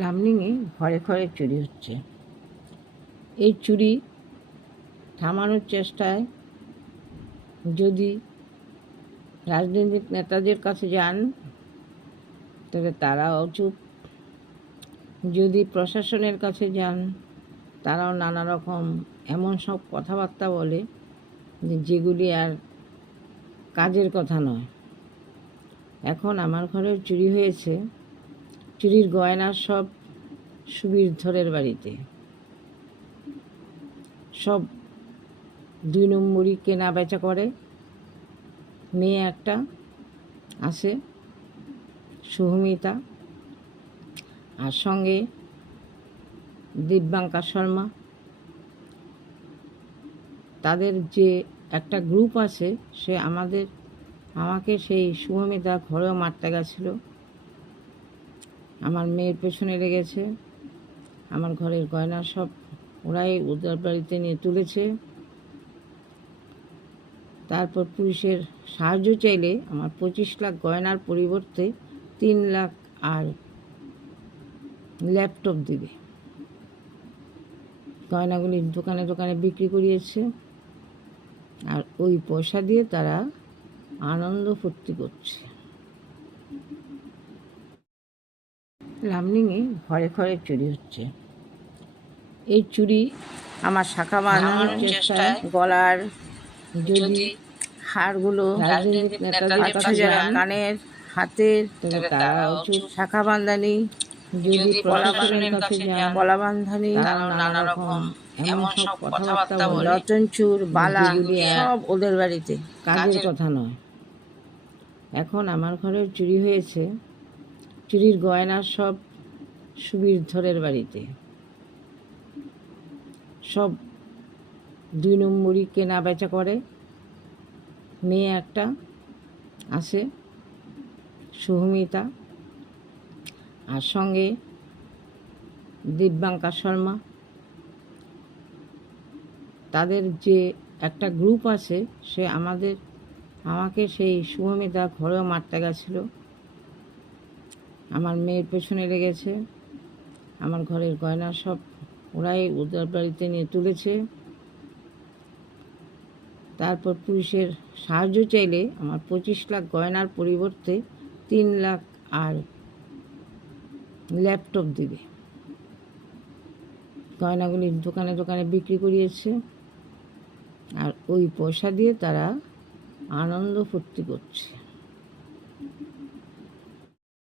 লামডিংয়ে ঘরে ঘরে চুরি হচ্ছে। এই চুরি থামানোর চেষ্টায় যদি রাজনৈতিক নেতাদের কাছে যান তবে তারাও চুপ, যদি প্রশাসনের কাছে যান তারাও নানা রকম এমন সব কথাবার্তা বলে যেগুলি আর কাজের কথা নয়। এখন আমার ঘরেও চুরি হয়েছে। চুরির গয়নার সব সুবীর ধরের বাড়িতে, সব 2 নম্বরই কেনা বেচা করে। মেয়ে একটা আছে শুভমিতা, আর সঙ্গে দিব্যাঙ্কা শর্মা। তাদের যে একটা গ্রুপ আছে, সে আমাকে সেই শুভমিতা ঘরেও মারতে গেছিল। আমার মেয়ের পেছনে লেগেছে। আমার ঘরের গয়না সব ওরাই ওদের বাড়িতে নিয়ে তুলেছে। তারপর পুলিশের সাহায্য চাইলে আমার 25 লাখ গয়নার পরিবর্তে 3 লাখ আর ল্যাপটপ দিবে। গয়নাগুলি দোকানে দোকানে বিক্রি করিয়েছে, আর ওই পয়সা দিয়ে তারা আনন্দ ফুর্তি করছে। লামডিংয়ে ঘরে ঘরে চুরি হচ্ছে। এই চুরি আমার শাখা বাঁধানোর চেষ্টায় গলার যদি হারগুলো রাজনৈতিক নেতাদের কাছে যান, কানের হাতের, তবে তারাও চুপ। শাখা বাঁধানি যদি প্রশাসনের কাছে যান, গলা বাঁধানি, নানা রকম এমন সব কথাবার্তা বলে, রতনচুর বালা সব ওদের বাড়িতে, কাজের কথা নয়। এখন আমার ঘরেও চুরি হয়েছে। চুরির গয়নার সব সুবীর ধরের বাড়িতে, সব 2 নম্বরই কেনা বেচা করে। মেয়ে একটা আছে শুভমিতা, আর সঙ্গে দিব্যাঙ্কা শর্মা। তাদের যে একটা গ্রুপ আছে, সে আমাকে সেই শুভমিতা ঘরেও মারতে গেছিল। আমার মেয়ের পেছনে লেগেছে। আমার ঘরের গয়না সব ওরাই ওদের বাড়িতে নিয়ে তুলেছে। তারপর পুলিশের সাহায্য চাইলে আমার 25 লাখ গয়নার পরিবর্তে 3 লাখ আর ল্যাপটপ দিবে। গয়নাগুলি দোকানে দোকানে বিক্রি করিয়েছে, আর ওই পয়সা দিয়ে তারা আনন্দ ফুর্তি করছে।